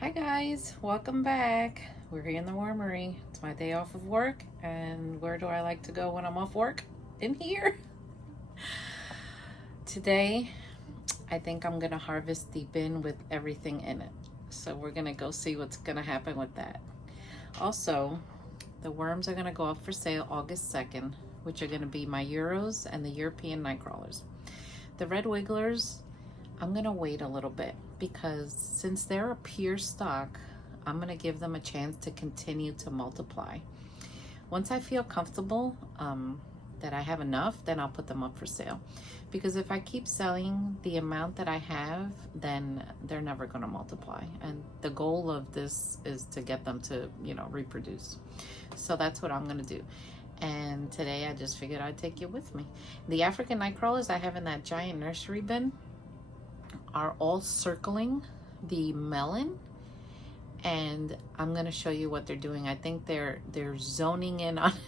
Hi guys, welcome back. We're here in the wormery. It's my day off of work, and where do I like to go when I'm off work? In here. Today, I think I'm gonna harvest the bin with everything in it. So we're gonna go see what's gonna happen with that. Also, the worms are gonna go up for sale August 2nd, which are gonna be my Euros and the European night crawlers. The red wigglers, I'm gonna wait a little bit because since they're a pure stock, I'm gonna give them a chance to continue to multiply. Once I feel comfortable that I have enough, then I'll put them up for sale. Because if I keep selling the amount that I have, then they're never gonna multiply. And the goal of this is to get them to, reproduce. So that's what I'm gonna do. And today I just figured I'd take you with me. The African night crawlers I have in that giant nursery bin are all circling the melon, and I'm gonna show you what they're doing. I think they're zoning in on it.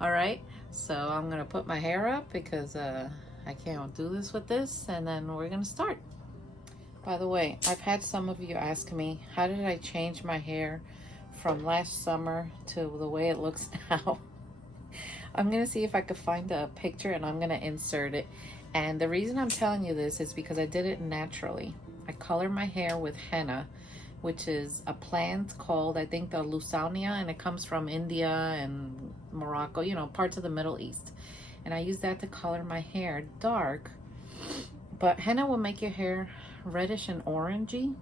All right, so I'm gonna put my hair up because I can't do this with this, and then we're gonna start. By the way, I've had some of you ask me, how did I change my hair from last summer to the way it looks now? I'm gonna see if I could find a picture and I'm gonna insert it. And the reason I'm telling you this is because I did it naturally. I color my hair with henna, which is a plant called, I think, the Lusaunia, and it comes from India and Morocco, parts of the Middle East. And I use that to color my hair dark. But henna will make your hair reddish and orangey.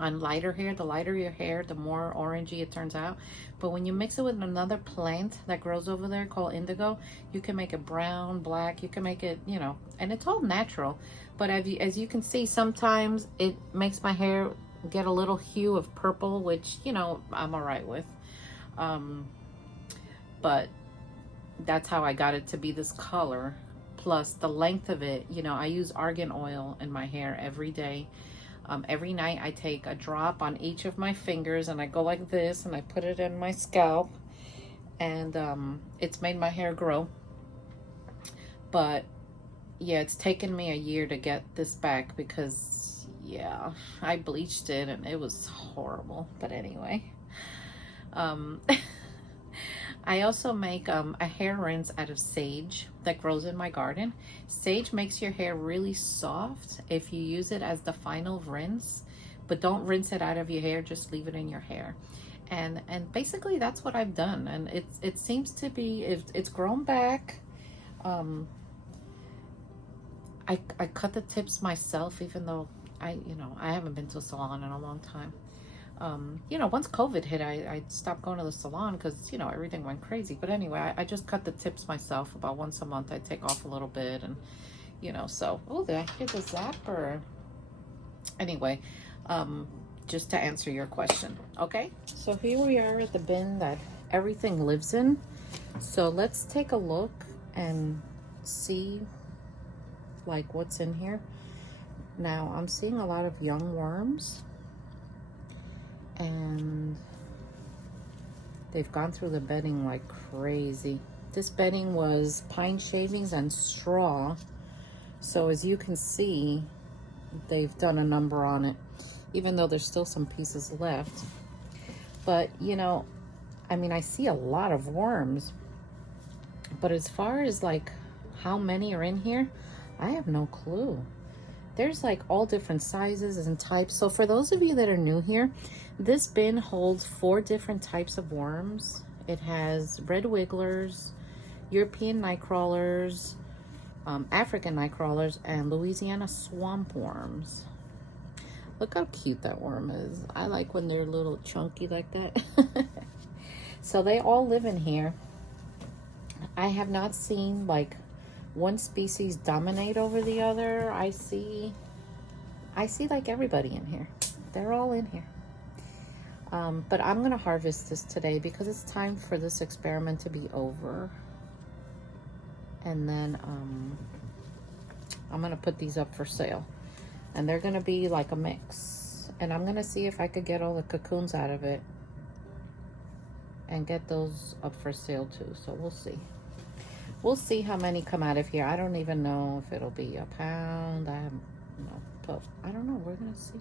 On lighter hair, the lighter your hair, the more orangey it turns out. But when you mix it with another plant that grows over there called indigo, you can make it brown, black, you can make it, and it's all natural. But as you can see, sometimes it makes my hair get a little hue of purple, which, I'm all right with. But that's how I got it to be this color. Plus the length of it, I use argan oil in my hair every day. Every night I take a drop on each of my fingers and I go like this and I put it in my scalp, and it's made my hair grow. But yeah, it's taken me a year to get this back because I bleached it and it was horrible. But anyway, I also make a hair rinse out of sage that grows in my garden. Sage makes your hair really soft if you use it as the final rinse, but don't rinse it out of your hair, just leave it in your hair. And basically that's what I've done, and it seems to be, it's grown back. I cut the tips myself, even though I haven't been to a salon in a long time. Once COVID hit, I stopped going to the salon because, everything went crazy. But anyway, I just cut the tips myself. About once a month, I take off a little bit. And, so, oh, did I hear the zapper? Anyway, just to answer your question, okay? So here we are at the bin that everything lives in. So let's take a look and see, like, what's in here. Now, I'm seeing a lot of young worms. And they've gone through the bedding like crazy. This bedding was pine shavings and straw. So as you can see, they've done a number on it, even though there's still some pieces left. But, I see a lot of worms. But as far as like how many are in here, I have no clue. There's like all different sizes and types. So for those of you that are new here, this bin holds 4 different types of worms. It has red wigglers, European night crawlers, African night crawlers, and Louisiana swamp worms. Look how cute that worm is. I like when they're a little chunky like that. So they all live in here. I have not seen like one species dominate over the other. I see like everybody in here. They're all in here. But I'm gonna harvest this today because it's time for this experiment to be over. And then I'm gonna put these up for sale. And they're gonna be like a mix. And I'm gonna see if I could get all the cocoons out of it and get those up for sale too. So we'll see. We'll see how many come out of here. I don't even know if it'll be a pound. I don't know. We're gonna see.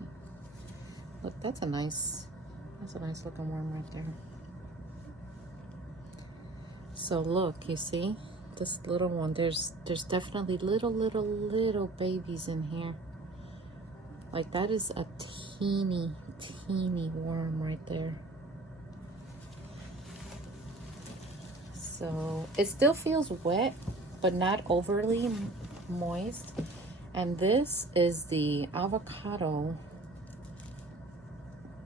Look, that's a nice looking worm right there. So look, you see this little one, there's definitely little babies in here. Like, that is a teeny worm right there. So it still feels wet, but not overly moist. And this is the avocado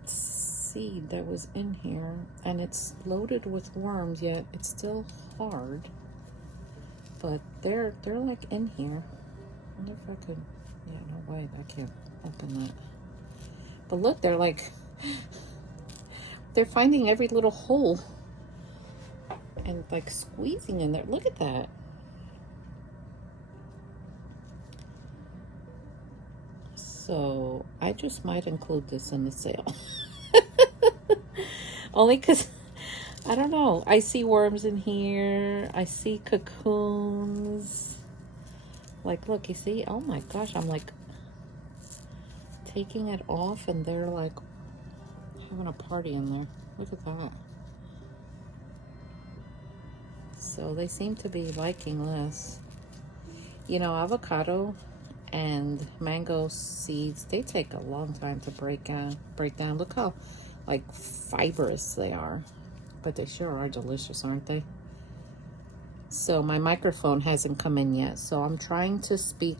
seed that was in here, and it's loaded with worms, yet it's still hard. But they're like in here. I wonder if I could, yeah, no way, I can't open that. But look, they're like, they're finding every little hole and like squeezing in there. Look at that. So I just might include this in the sale. Only because, I don't know, I see worms in here. I see cocoons. Like, look, you see? Oh my gosh, I'm like taking it off and they're like having a party in there. Look at that. So they seem to be liking this. You know, avocado and mango seeds, they take a long time to break down. Look how like fibrous they are, but they sure are delicious, aren't they? So my microphone hasn't come in yet, so I'm trying to speak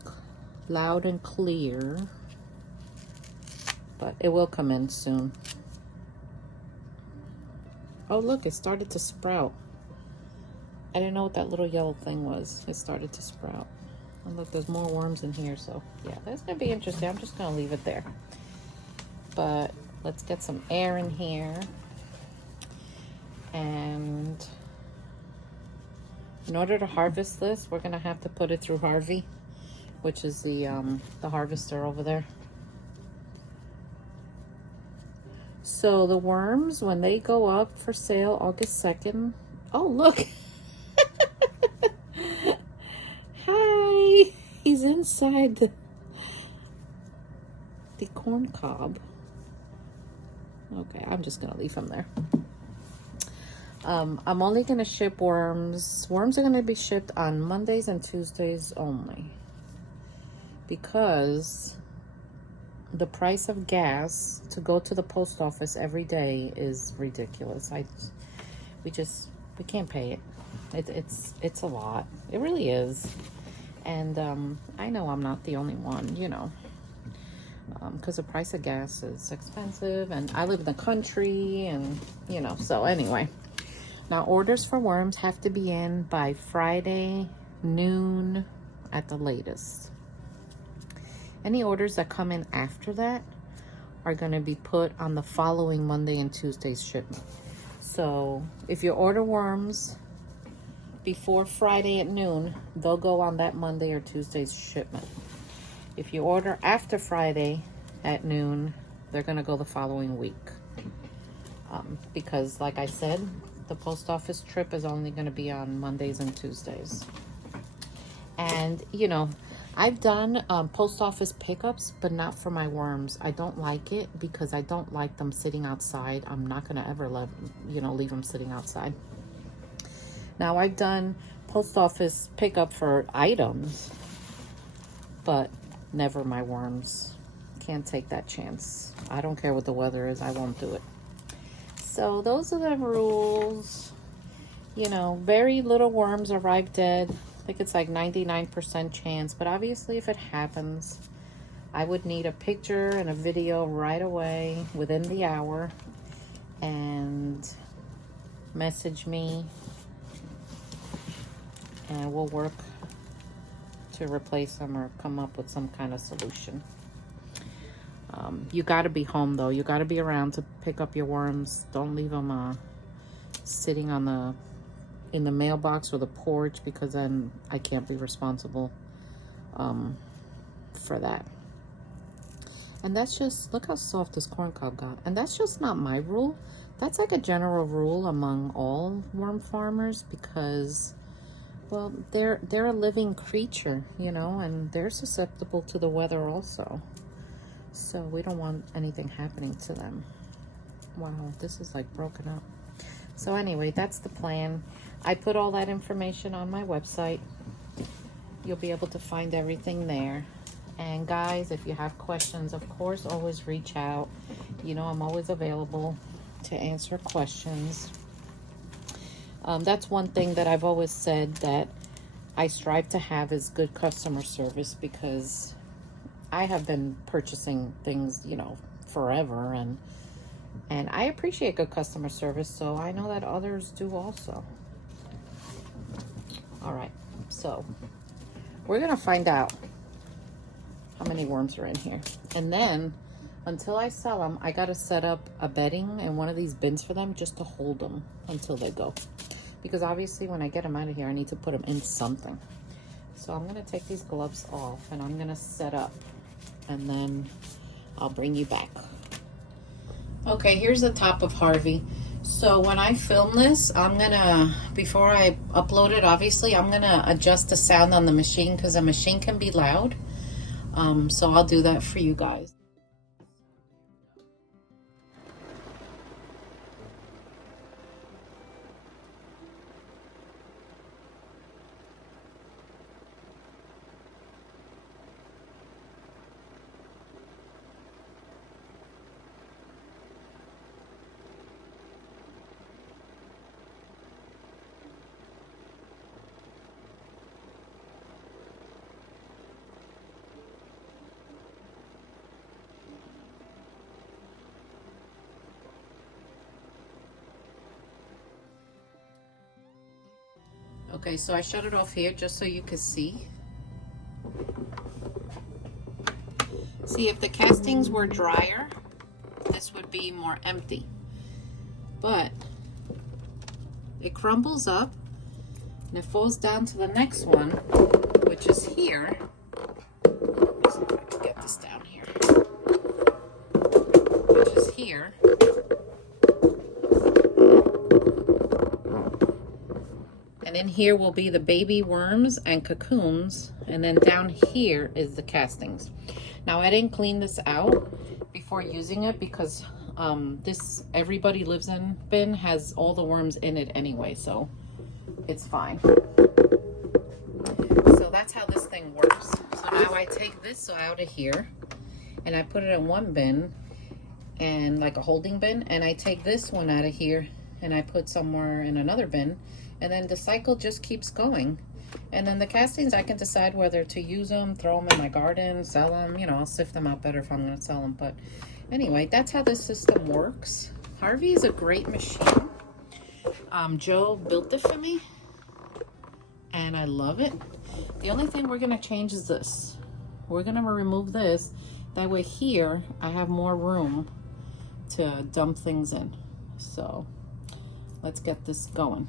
loud and clear, but it will come in soon. Oh look, it started to sprout. I didn't know what that little yellow thing was. It started to sprout. And look, there's more worms in here, so yeah, that's gonna be interesting. I'm just gonna leave it there. But let's get some air in here. And in order to harvest this, we're gonna have to put it through Harvey, which is the harvester over there. So the worms, when they go up for sale August 2nd, oh look. Hi, he's inside the corn cob. Okay, I'm just gonna leave him there. I'm only gonna ship worms. Worms are gonna be shipped on Mondays and Tuesdays only, because the price of gas to go to the post office every day is ridiculous. We can't pay it. It's a lot. It really is. And I know I'm not the only one, you know, because the price of gas is expensive, and I live in the country, and you know, so anyway. Now, orders for worms have to be in by Friday noon at the latest. Any orders that come in after that are going to be put on the following Monday and Tuesday's shipment. So if you order worms before Friday at noon, they'll go on that Monday or Tuesday's shipment. If you order after Friday at noon, they're going to go the following week. Because like I said, the post office trip is only going to be on Mondays and Tuesdays. And, you know, I've done post office pickups, but not for my worms. I don't like it because I don't like them sitting outside. I'm not going to ever leave them sitting outside. Now, I've done post office pickup for items, but never my worms. Can't take that chance. I don't care what the weather is. I won't do it. So those are the rules. You know, very little worms arrive dead. I think it's like 99% chance, but obviously if it happens, I would need a picture and a video right away within the hour, and message me, and we'll work to replace them or come up with some kind of solution. You got to be home though. You got to be around to pick up your worms. Don't leave them sitting on in the mailbox or the porch, because then I can't be responsible for that. And that's just, look how soft this corn cob got. And that's just not my rule. That's like a general rule among all worm farmers, because, well, they're a living creature, you know, and they're susceptible to the weather also. So we don't want anything happening to them. Wow, this is like broken up. So anyway, that's the plan. I put all that information on my website. You'll be able to find everything there. And guys, if you have questions, of course, always reach out. You know, I'm always available to answer questions. That's one thing that I've always said that I strive to have is good customer service, because I have been purchasing things, you know, forever, and I appreciate good customer service, so I know that others do also. All right, so we're gonna find out how many worms are in here, and then until I sell them, I gotta set up a bedding in one of these bins for them just to hold them until they go, because obviously when I get them out of here, I need to put them in something. So I'm gonna take these gloves off and I'm gonna set up, and then I'll bring you back. Okay, here's the top of Harvey. So when I film this, I'm gonna, before I upload it, obviously, I'm gonna adjust the sound on the machine because the machine can be loud. So I'll do that for you guys. Okay, so I shut it off here just so you can see. See, if the castings were drier, this would be more empty. But it crumbles up and it falls down to the next one, which is here. Let's see if I can get this down here. Which is here. And in here will be the baby worms and cocoons, and then down here is the castings. Now I didn't clean this out before using it because this Everybody Lives In bin has all the worms in it anyway, so it's fine. So that's how this thing works. So now I take this out of here and I put it in one bin, and like a holding bin, and I take this one out of here and I put somewhere in another bin, and then the cycle just keeps going. And then the castings, I can decide whether to use them, throw them in my garden, sell them, you know, I'll sift them out better if I'm going to sell them. But anyway, that's how this system works. Harvey is a great machine. Joe built it for me and I love it. The only thing we're going to change is this. We're going to remove this. That way here, I have more room to dump things in. So let's get this going.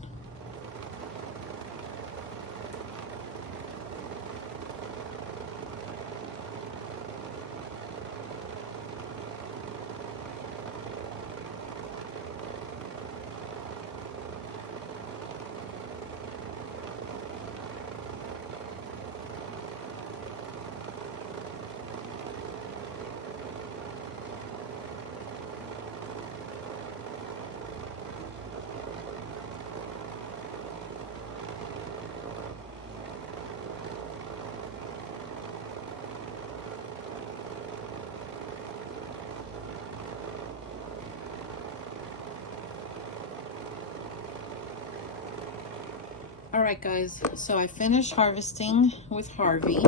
All right, guys, so I finished harvesting with Harvey.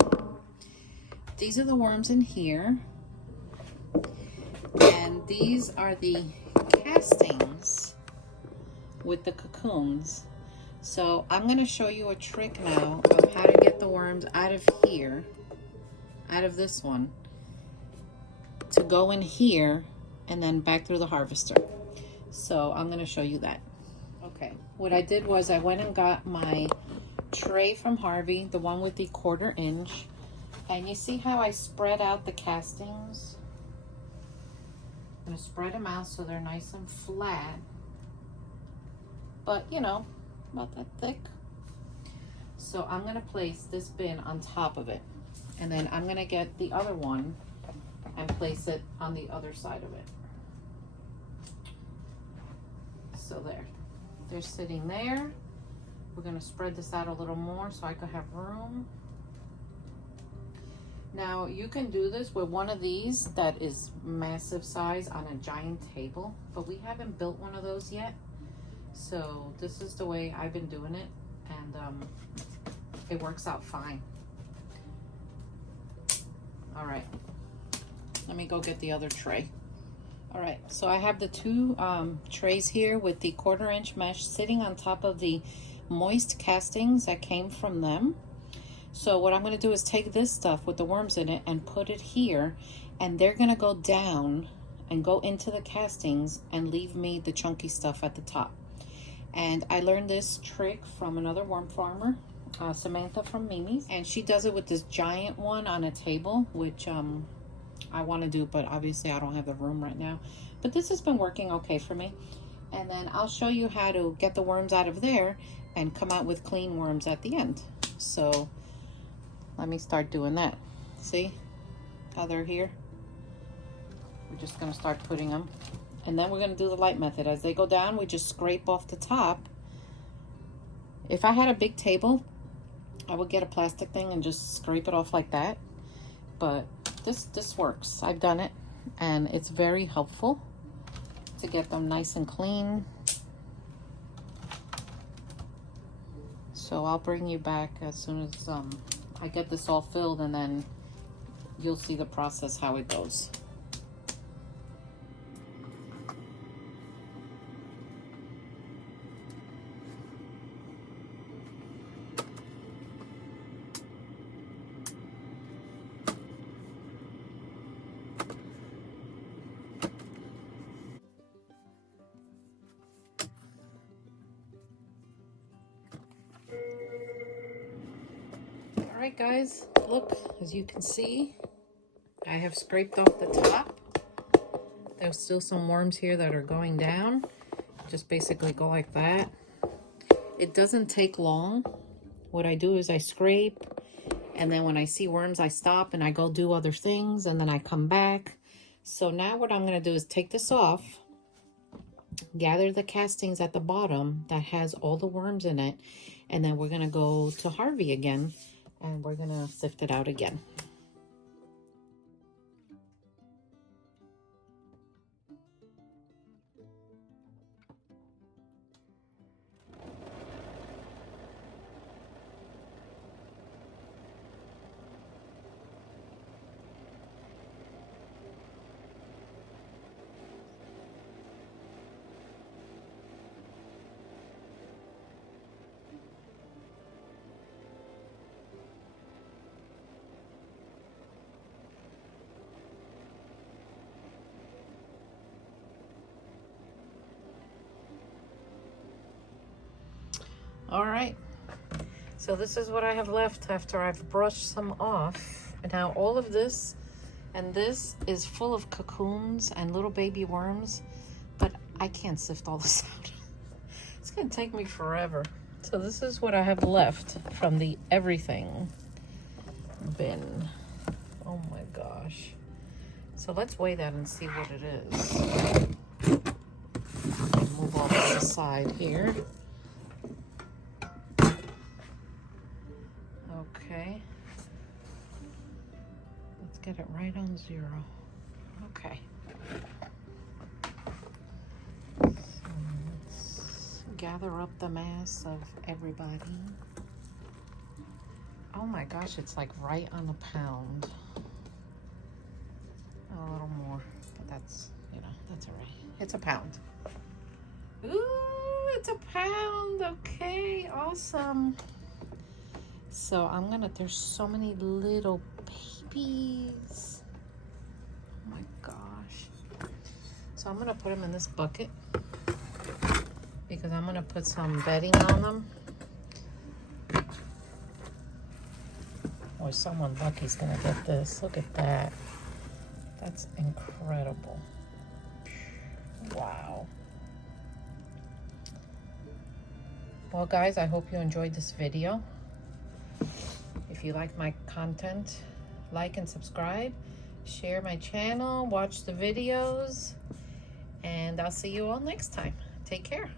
These are the worms in here. And these are the castings with the cocoons. So I'm gonna show you a trick now of how to get the worms out of here, out of this one, to go in here and then back through the harvester. So I'm gonna show you that. Okay, what I did was I went and got my tray from Harvey, the one with the 1/4 inch. And you see how I spread out the castings? I'm gonna spread them out so they're nice and flat. But you know, about that thick. So I'm gonna place this bin on top of it. And then I'm gonna get the other one and place it on the other side of it. So there, they're sitting there. We're gonna spread this out a little more so I could have room. Now you can do this with one of these that is massive size on a giant table, but we haven't built one of those yet. So this is the way I've been doing it, and it works out fine. All right, let me go get the other tray. All right, so I have the two trays here with the 1/4 inch mesh sitting on top of the moist castings that came from them. So what I'm going to do is take this stuff with the worms in it and put it here, and they're going to go down and go into the castings and leave me the chunky stuff at the top. And I learned this trick from another worm farmer, Samantha from Mimi's, and she does it with this giant one on a table, which I want to do, but obviously I don't have the room right now. But this has been working okay for me. And then I'll show you how to get the worms out of there and come out with clean worms at the end. So let me start doing that. See how they're here? We're just gonna start putting them. And then we're gonna do the light method. As they go down, we just scrape off the top. If I had a big table, I would get a plastic thing and just scrape it off like that. But this works. I've done it, and it's very helpful to get them nice and clean. So I'll bring you back as soon as I get this all filled, and then you'll see the process, how it goes. All right, guys, look, as you can see, I have scraped off the top. There's still some worms here that are going down. Just basically go like that. It doesn't take long. What I do is I scrape, and then when I see worms, I stop and I go do other things, and then I come back. So now what I'm gonna do is take this off, gather the castings at the bottom that has all the worms in it, and then we're gonna go to Harvey again, and we're gonna sift it out again. All right, so this is what I have left after I've brushed some off. And now all of this and this is full of cocoons and little baby worms, but I can't sift all this out. It's gonna take me forever. So this is what I have left from the everything bin. Oh my gosh. So let's weigh that and see what it is. Move off to the side here. Okay, let's get it right on 0. Okay, so let's gather up the mass of everybody. Oh my gosh, it's like right on a pound. A little more, but that's, you know, that's all right. It's a pound. Ooh, it's a pound. Okay, awesome. So I'm gonna, there's so many little babies. Oh my gosh. So I'm gonna put them in this bucket because I'm gonna put some bedding on them. Or someone lucky's gonna get this. Look at that. That's incredible. Wow. Well guys, I hope you enjoyed this video. If you like my content, like and subscribe, share my channel, watch the videos, and I'll see you all next time. Take care.